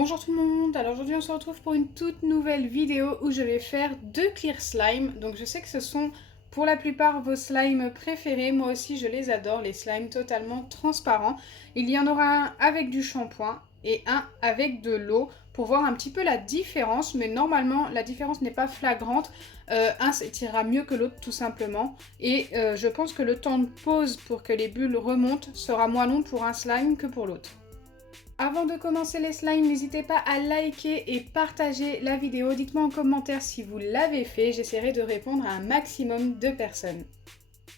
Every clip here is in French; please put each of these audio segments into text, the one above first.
Bonjour tout le monde, alors aujourd'hui on se retrouve pour une toute nouvelle vidéo où je vais faire 2 clear slime. Donc je sais que ce sont pour la plupart vos slimes préférés, moi aussi je les adore, les slimes totalement transparents. Il y en aura un avec du shampoing et un avec de l'eau pour voir un petit peu la différence, mais normalement la différence n'est pas flagrante. Un s'étirera mieux que l'autre tout simplement et je pense que le temps de pause pour que les bulles remontent sera moins long pour un slime que pour l'autre. Avant de commencer les slimes, n'hésitez pas à liker et partager la vidéo. Dites-moi en commentaire si vous l'avez fait, j'essaierai de répondre à un maximum de personnes.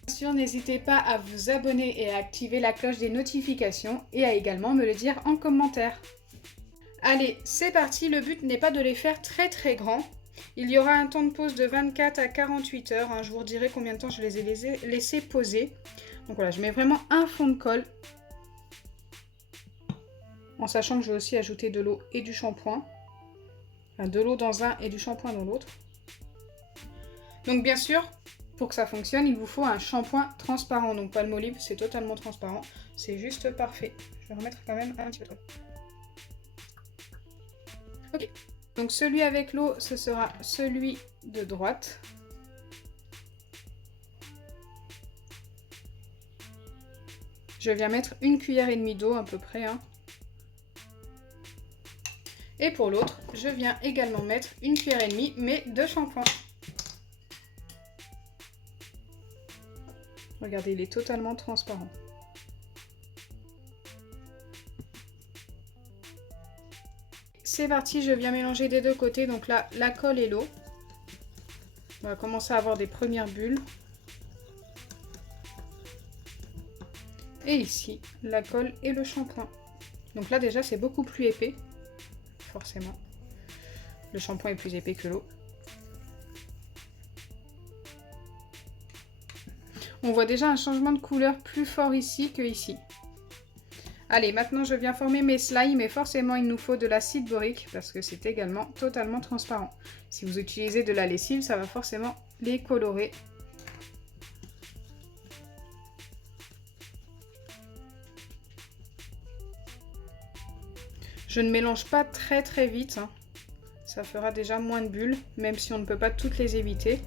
Bien sûr, n'hésitez pas à vous abonner et à activer la cloche des notifications et à également me le dire en commentaire. Allez, c'est parti, le but n'est pas de les faire très grands. Il y aura un temps de pause de 24 à 48 heures, hein. Je vous redirai combien de temps je les ai laissés poser. Donc voilà, je mets vraiment un fond de colle. En sachant que je vais aussi ajouter de l'eau et du shampoing. Enfin, de l'eau dans un et du shampoing dans l'autre. Donc bien sûr, pour que ça fonctionne, il vous faut un shampoing transparent. Donc Palmolive, c'est totalement transparent. C'est juste parfait. Je vais remettre quand même un petit peu trop. Ok. Donc celui avec l'eau, ce sera celui de droite. Je viens mettre 1,5 cuillère d'eau à peu près, hein. Et pour l'autre, je viens également mettre 1,5 cuillère, mais de shampoing. Regardez, il est totalement transparent. C'est parti, je viens mélanger des deux côtés. Donc là, la colle et l'eau. On va commencer à avoir des premières bulles. Et ici, la colle et le shampoing. Donc là, déjà, c'est beaucoup plus épais. Forcément. Le shampoing est plus épais que l'eau. On voit déjà un changement de couleur plus fort ici que ici. Allez, maintenant je viens former mes slimes et forcément il nous faut de l'acide borique parce que c'est également totalement transparent. Si vous utilisez de la lessive, ça va forcément les colorer. Je ne mélange pas très vite, hein. Ça fera déjà moins de bulles, même si on ne peut pas toutes les éviter.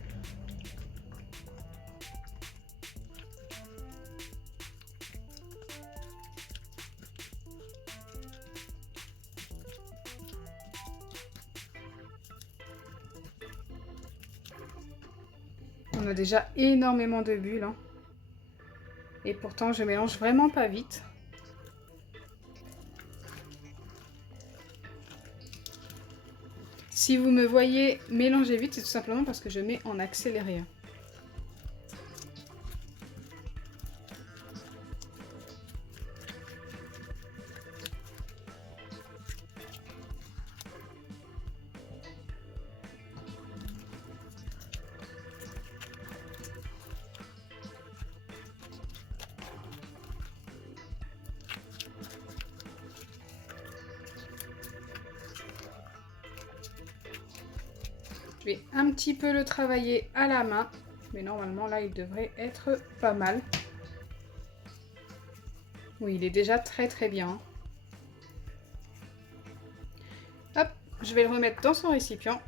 On a déjà énormément de bulles, hein. Et pourtant je mélange vraiment pas vite. Si vous me voyez mélanger vite, c'est tout simplement parce que je mets en accéléré. Je vais un petit peu le travailler à la main, mais normalement là il devrait être pas mal. Oui, il est déjà très bien. Hop, je vais le remettre dans son récipient,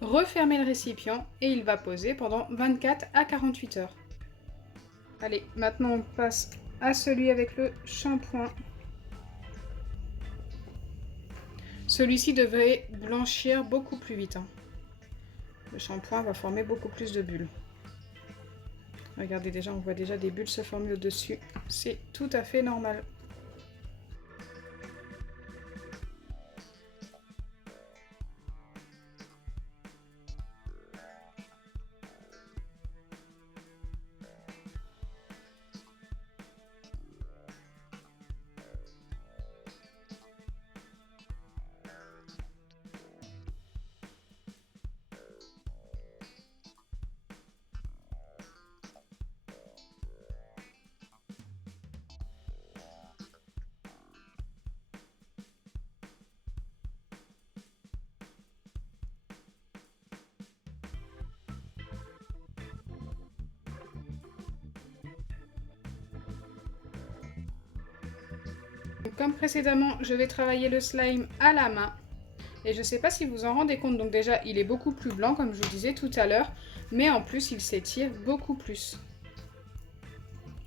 refermer le récipient et il va poser pendant 24 à 48 heures. Allez, maintenant on passe à celui avec le shampoing. Celui-ci devrait blanchir beaucoup plus vite, hein. Le shampoing va former beaucoup plus de bulles. Regardez déjà, on voit déjà des bulles se former au-dessus. C'est tout à fait normal. Comme précédemment, je vais travailler le slime à la main. Et je ne sais pas si vous en rendez compte, donc déjà il est beaucoup plus blanc comme je vous disais tout à l'heure, mais en plus il s'étire beaucoup plus.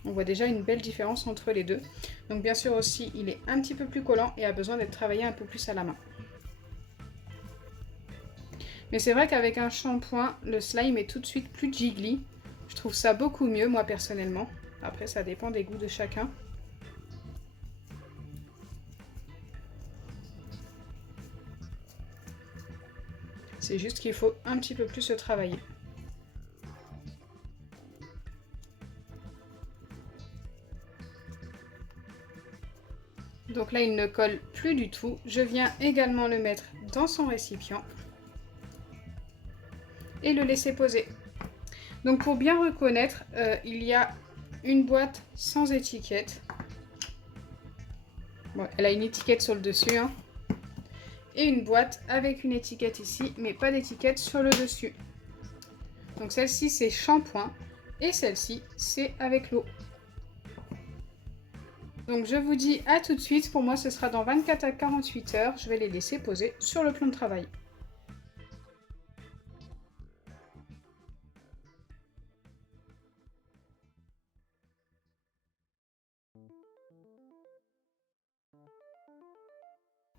On voit déjà une belle différence entre les deux. Donc bien sûr aussi il est un petit peu plus collant et a besoin d'être travaillé un peu plus à la main. Mais c'est vrai qu'avec un shampoing, le slime est tout de suite plus jiggly. Je trouve ça beaucoup mieux moi personnellement. Après ça dépend des goûts de chacun. C'est juste qu'il faut un petit peu plus se travailler. Donc là, il ne colle plus du tout. Je viens également le mettre dans son récipient et le laisser poser. Donc pour bien reconnaître, il y a une boîte sans étiquette. Bon, elle a une étiquette sur le dessus, hein. Et une boîte avec une étiquette ici, mais pas d'étiquette sur le dessus. Donc celle-ci, c'est shampoing et celle-ci, c'est avec l'eau. Donc je vous dis à tout de suite, pour moi ce sera dans 24 à 48 heures, je vais les laisser poser sur le plan de travail.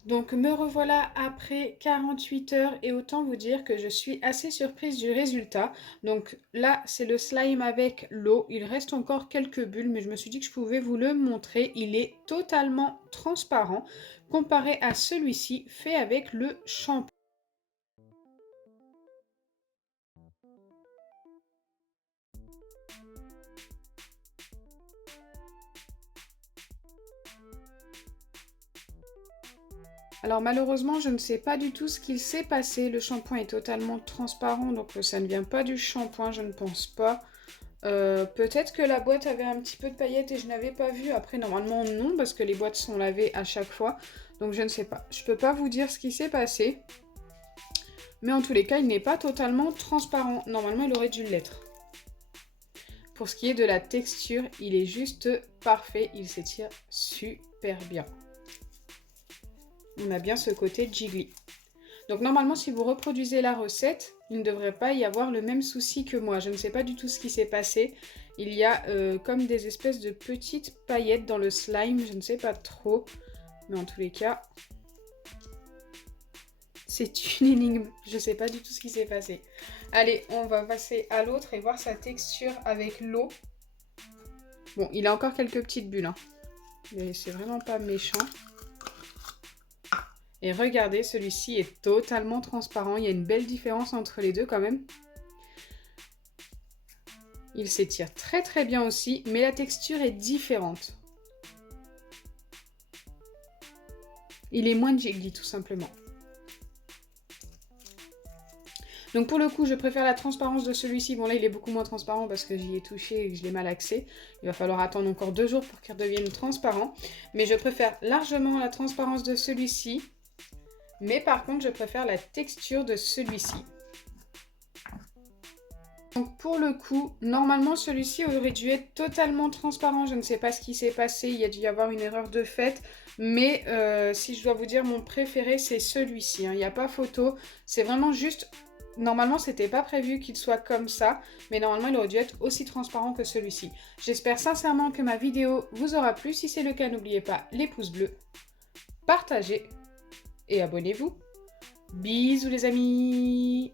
Donc me revoilà après 48 heures et autant vous dire que je suis assez surprise du résultat. Donc là c'est le slime avec l'eau, il reste encore quelques bulles mais je me suis dit que je pouvais vous le montrer. Il est totalement transparent comparé à celui-ci fait avec le shampoing. Alors malheureusement, je ne sais pas du tout ce qu'il s'est passé. Le shampoing est totalement transparent, donc ça ne vient pas du shampoing, je ne pense pas. Peut-être que la boîte avait un petit peu de paillettes et je n'avais pas vu. Après, normalement non, parce que les boîtes sont lavées à chaque fois. Donc je ne sais pas. Je peux pas vous dire ce qui s'est passé. Mais en tous les cas, il n'est pas totalement transparent. Normalement, il aurait dû l'être. Pour ce qui est de la texture, il est juste parfait. Il s'étire super bien. On a bien ce côté jiggly. Donc normalement, si vous reproduisez la recette, il ne devrait pas y avoir le même souci que moi. Je ne sais pas du tout ce qui s'est passé. Il y a comme des espèces de petites paillettes dans le slime. Je ne sais pas trop. Mais en tous les cas, c'est une énigme. Je ne sais pas du tout ce qui s'est passé. Allez, on va passer à l'autre et voir sa texture avec l'eau. Bon, il a encore quelques petites bulles, hein. Mais c'est vraiment pas méchant. Et regardez, celui-ci est totalement transparent. Il y a une belle différence entre les deux quand même. Il s'étire très très bien aussi, mais la texture est différente. Il est moins jiggly tout simplement. Donc pour le coup, je préfère la transparence de celui-ci. Bon là, il est beaucoup moins transparent parce que j'y ai touché et que je l'ai malaxé. Il va falloir attendre encore 2 jours pour qu'il redevienne transparent. Mais je préfère largement la transparence de celui-ci. Mais par contre, je préfère la texture de celui-ci. Donc pour le coup, normalement celui-ci aurait dû être totalement transparent. Je ne sais pas ce qui s'est passé, il y a dû y avoir une erreur de fait. Mais si je dois vous dire, mon préféré c'est celui-ci, hein. Il n'y a pas photo, c'est vraiment juste... Normalement, c'était pas prévu qu'il soit comme ça, mais normalement, il aurait dû être aussi transparent que celui-ci. J'espère sincèrement que ma vidéo vous aura plu. Si c'est le cas, n'oubliez pas les pouces bleus, partagez et abonnez-vous. Bisous les amis!